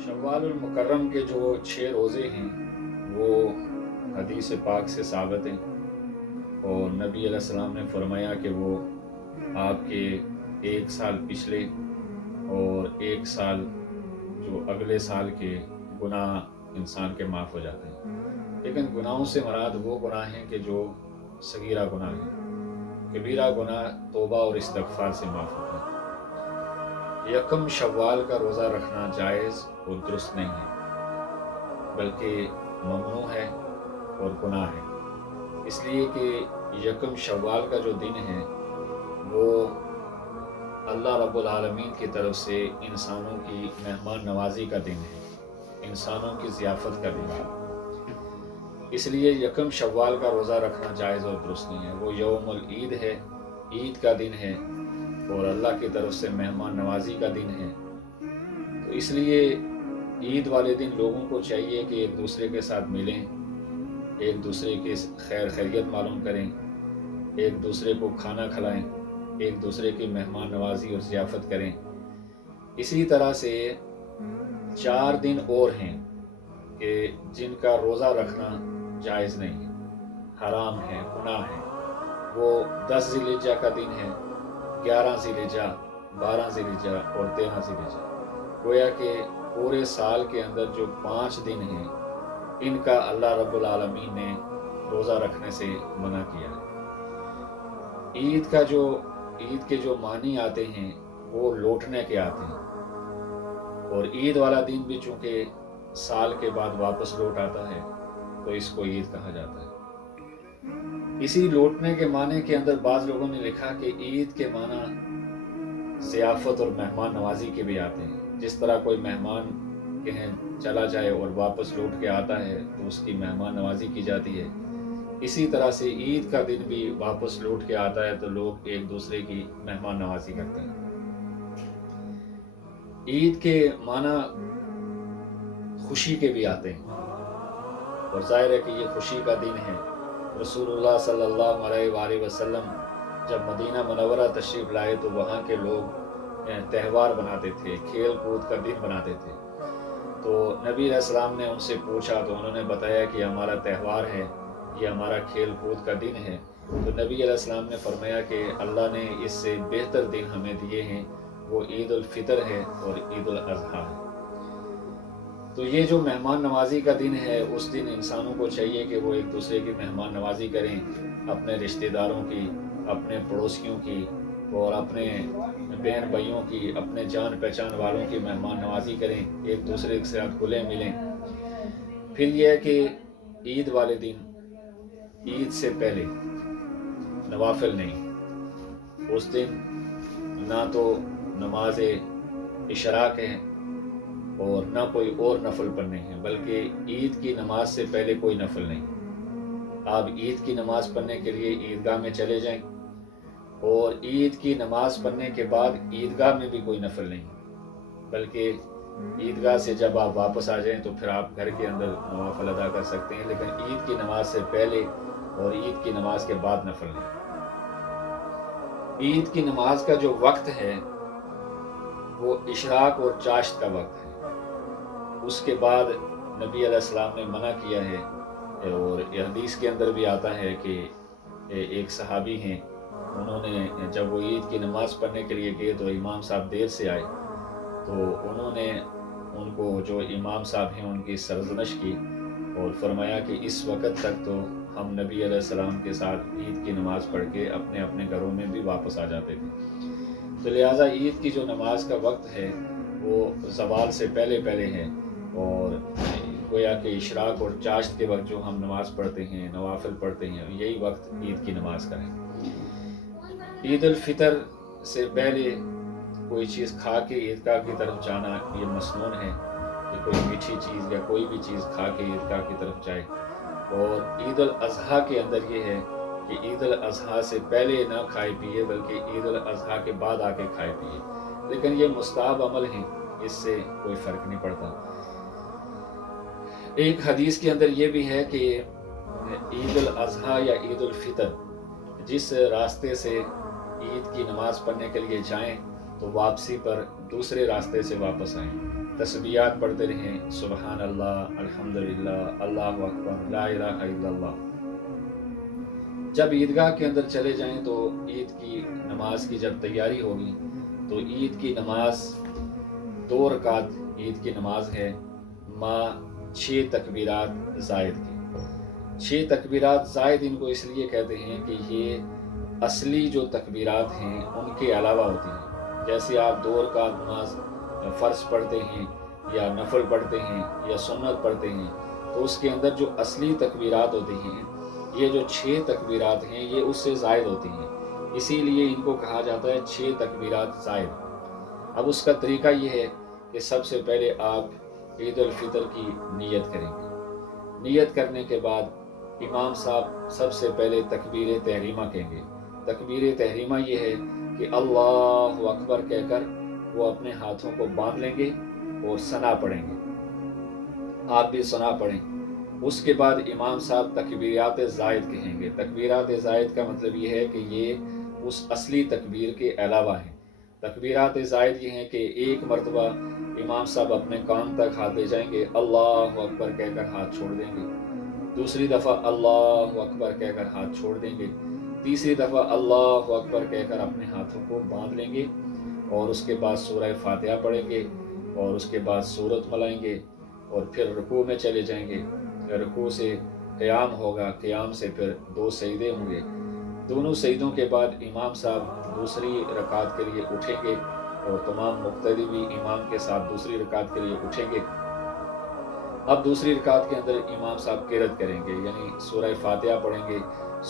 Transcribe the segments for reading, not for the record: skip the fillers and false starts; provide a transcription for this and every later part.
शव्वाल मुकर्रम के जो 6 रोज़े हैं वो हदीस पाक से साबित हैं और नबी अलैहिस्सलाम ने फरमाया कि वो आपके 1 साल पिछले और 1 साल जो अगले साल के गुनाह इंसान के माफ़ हो जाते हैं। लेकिन गुनाहों से मराद वो गुनाह हैं कि जो सगीरा गुनाह हैं। कबीरा गुनाह तौबा और इस्तिग़फ़ार से माफ़ होता है। यकम शव्वाल का रोज़ा रखना जायज़ और दुरुस्त नहीं है, बल्कि ममनू है और गुनाह है। इसलिए कि यकम शव्वाल का जो दिन है वो अल्लाह रब्बुल आलमीन की तरफ से इंसानों की मेहमान नवाजी का दिन है, इंसानों की ज़ियाफ़त का दिन है। इसलिए यकम शव्वाल का रोज़ा रखना जायज़ और दुरुस्त नहीं है। वो यौमुल ईद है, ईद का दिन है और अल्लाह की तरफ से मेहमान नवाजी का दिन है। तो इसलिए ईद वाले दिन लोगों को चाहिए कि एक दूसरे के साथ मिलें, एक दूसरे की खैर खैरियत मालूम करें, एक दूसरे को खाना खिलाएं, एक दूसरे की मेहमान नवाजी और ज़ियाफ़त करें। इसी तरह से 4 दिन और हैं कि जिनका रोज़ा रखना जायज़ नहीं है, हराम है, गुनाह है। वो 10 ज़िलहिज्जा का दिन है, 11 ज़िलहिज्जा, 12 ज़िलहिज्जा और 13 ज़िलहिज्जा। गोया कि पूरे साल के अंदर जो 5 दिन हैं इनका अल्लाह रब्बुल आलमीन ने रोज़ा रखने से मना किया है। ईद के जो मानी आते हैं वो लौटने के आते हैं और ईद वाला दिन भी चूँकि साल के बाद वापस लौट आता है तो इसको ईद कहा जाता है। इसी लौटने के माने के अंदर बाज़ लोगों ने लिखा कि ईद के माना ज़ियाफ़त और मेहमान नवाजी के भी आते हैं। जिस तरह कोई मेहमान के यहाँ चला जाए और वापस लौट के आता है तो उसकी मेहमान नवाजी की जाती है। इसी तरह से ईद का दिन भी वापस लौट के आता है तो लोग एक दूसरे की मेहमान नवाजी करते हैं। ईद के माना खुशी के भी आते हैं और जाहिर है कि ये खुशी का दिन है। रसूलुल्लाह सल्लल्लाहु अलैहि वसल्लम जब मदीना मुनव्वरा तशरीफ़ लाए तो वहाँ के लोग त्यौहार बनाते थे, खेल कूद का दिन बनाते थे। तो नबी अलैहिस्सलाम ने उनसे पूछा तो उन्होंने बताया कि हमारा त्यौहार है, ये हमारा खेल कूद का दिन है। तो नबी अलैहिस्सलाम ने फरमाया कि अल्लाह ने इससे बेहतर दिन हमें दिए हैं, वो ईद उल फितर है और ईद उल अज़हा है। तो ये जो मेहमान नवाजी का दिन है उस दिन इंसानों को चाहिए कि वो एक दूसरे की मेहमान नवाजी करें, अपने रिश्तेदारों की, अपने पड़ोसियों की और अपने बहन भाइयों की, अपने जान पहचान वालों की मेहमान नवाजी करें, एक दूसरे के साथ घुले मिलें। फिर यह है कि ईद वाले दिन ईद से पहले नवाफिल नहीं, उस दिन ना तो नमाज इशराक है और ना कोई और नफल पढ़ने हैं, बल्कि ईद की नमाज से पहले कोई नफल नहीं। आप ईद की नमाज पढ़ने के लिए ईदगाह में चले जाएं और ईद की नमाज पढ़ने के बाद ईदगाह में भी कोई नफल नहीं, बल्कि ईदगाह से जब आप वापस आ जाएं तो फिर आप घर के अंदर नवाफिल अदा कर सकते हैं, लेकिन ईद की नमाज से पहले और ईद की नमाज के बाद नफल नहीं। ईद की नमाज का जो वक्त है वो इशराक और चाश्त का वक्त है। उसके बाद नबी अलैहिस्सलाम ने मना किया है और ये हदीस के अंदर भी आता है कि एक सहाबी हैं, उन्होंने जब वो ईद की नमाज़ पढ़ने के लिए गए तो इमाम साहब देर से आए तो उन्होंने उनको जो इमाम साहब हैं उनकी सरजनश की और फरमाया कि इस वक्त तक तो हम नबी अलैहिस्सलाम के साथ ईद की नमाज़ पढ़ के अपने अपने घरों में भी वापस आ जाते थे। तो लिहाजा ईद की जो नमाज का वक्त है वो ज़वाल से पहले पहले है और गोया कि इशराक और चाश्त के वक्त जो हम नमाज़ पढ़ते हैं, नवाफिल पढ़ते हैं, यही वक्त ईद की नमाज का है। ईद उल फितर से पहले कोई चीज़ खा के ईदगाह की तरफ जाना ये मसनून है कि कोई मीठी चीज़ या कोई भी चीज़ खा के ईदगाह की तरफ जाए। और ईद उल अज़हा के अंदर ये है कि ईद उल अज़हा से पहले ना खाए पिए बल्कि ईद उल अज़हा के बाद आके खाए पिए, लेकिन ये मुस्ताहब अमल है, इससे कोई फ़र्क नहीं पड़ता। एक हदीस के अंदर ये भी है कि ईद उल अज़हा या ईद उल फितर जिस रास्ते से ईद की नमाज़ पढ़ने के लिए जाएं تو واپسی پر دوسرے راستے سے واپس آئیں، تسبیحات پڑھتے رہیں، سبحان اللہ، الحمدللہ، اللہ اکبر، لا الہ الا اللہ۔ جب عیدگاہ کے اندر چلے جائیں تو عید کی نماز کی جب تیاری ہوگی تو عید کی نماز 2 رکعت عید کی نماز ہے، ماں 6 تکبیرات زائد کی۔ 6 تکبیرات زائد ان کو اس لیے کہتے ہیں کہ یہ اصلی جو تکبیرات ہیں ان کے علاوہ ہوتی ہیں۔ جیسے آپ 2 رکعت نماز فرض پڑھتے ہیں یا نفل پڑھتے ہیں یا سنت پڑھتے ہیں تو اس کے اندر جو اصلی تکبیرات ہوتی ہیں، یہ جو 6 تکبیرات ہیں یہ اس سے زائد ہوتی ہیں، اسی لیے ان کو کہا جاتا ہے 6 تکبیرات زائد۔ اب اس کا طریقہ یہ ہے کہ سب سے پہلے آپ عید الفطر کی نیت کریں گے۔ نیت کرنے کے بعد امام صاحب سب سے پہلے تکبیر تحریمہ کہیں گے۔ تکبیر تحریمہ یہ ہے کہ اللہ اکبر کہہ کر وہ اپنے ہاتھوں کو باندھ لیں گے اور ثنا پڑھیں گے، آپ بھی ثنا پڑھیں۔ اس کے بعد امام صاحب تکبیرات زائد کہیں گے۔ تکبیرات زائد کا مطلب یہ ہے کہ یہ اس اصلی تکبیر کے علاوہ ہیں۔ تکبیرات زائد یہ ہیں کہ ایک مرتبہ امام صاحب اپنے کان تک ہاتھ لے جائیں گے، اللہ اکبر کہہ کر ہاتھ چھوڑ دیں گے، دوسری دفعہ اللہ اکبر کہہ کر ہاتھ چھوڑ دیں گے، تیسری دفعہ اللہ اکبر کہہ کر اپنے ہاتھوں کو باندھ لیں گے اور اس کے بعد سورہ فاتحہ پڑھیں گے اور اس کے بعد سورت ملائیں گے اور پھر رکوع میں چلے جائیں گے۔ رکوع سے قیام ہوگا، قیام سے پھر 2 سجدے ہوں گے۔ دونوں سجدوں کے بعد امام صاحب دوسری رکعت کے لیے اٹھیں گے اور تمام مقتدی بھی امام کے ساتھ دوسری رکعت کے لیے اٹھیں گے۔ اب دوسری رکعت کے اندر امام صاحب قرأت کریں گے، یعنی سورہ فاتحہ پڑھیں گے،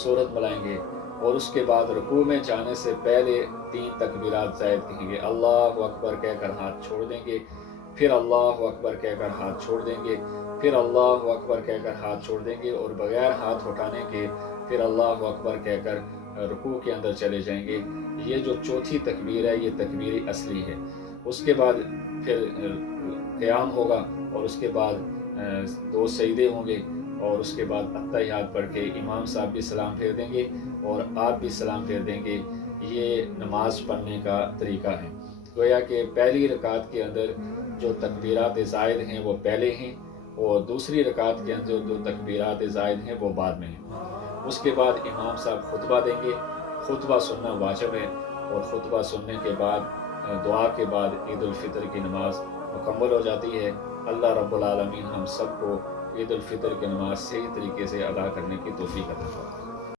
سورت ملائیں گے اور اس کے بعد رکوع میں جانے سے پہلے 3 تکبیرات زائد کہیں گے، اللہ اکبر کہہ کر ہاتھ چھوڑ دیں گے، پھر اللہ اکبر کہہ کر ہاتھ چھوڑ دیں گے، پھر اللہ اکبر کہہ کر ہاتھ چھوڑ دیں گے اور بغیر ہاتھ اٹھانے کے پھر اللہ اکبر کہہ کر رکوع کے اندر چلے جائیں گے۔ یہ جو چوتھی تکبیر ہے یہ تکبیر اصلی ہے۔ اس کے بعد پھر قیام ہوگا اور اس کے بعد 2 سجدے ہوں گے اور اس کے بعد اتحیات پڑھ کے امام صاحب بھی سلام پھیر دیں گے اور آپ بھی سلام پھیر دیں گے۔ یہ نماز پڑھنے کا طریقہ ہے۔ گویا کہ پہلی رکعت کے اندر جو تکبیرات زائد ہیں وہ پہلے ہیں اور دوسری رکعت کے اندر جو تکبیرات زائد ہیں وہ بعد میں ہیں۔ اس کے بعد امام صاحب خطبہ دیں گے، خطبہ سننا واجب ہے اور خطبہ سننے کے بعد دعا کے بعد عید الفطر کی نماز مکمل ہو جاتی ہے۔ اللہ رب العالمین ہم سب کو عید الفطر کی نماز صحیح طریقے سے ادا کرنے کی توفیق عطا فرمائے۔